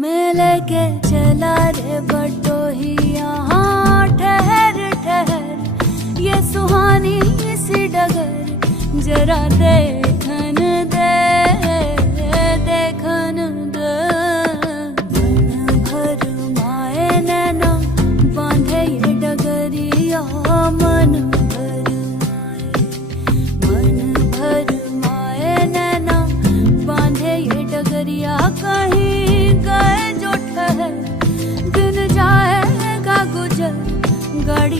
में लेके चला रे बटो ही यहाँ ठहर ठहर ये सुहानी सी डगर जरा देखन दे देखन दे। मन भर माए नैना बांधे ये डगरिया मन भर माए नैना बांधे ये डगरिया कहीं गए जो ठहर दिन जाएगा गुजर गाड़ी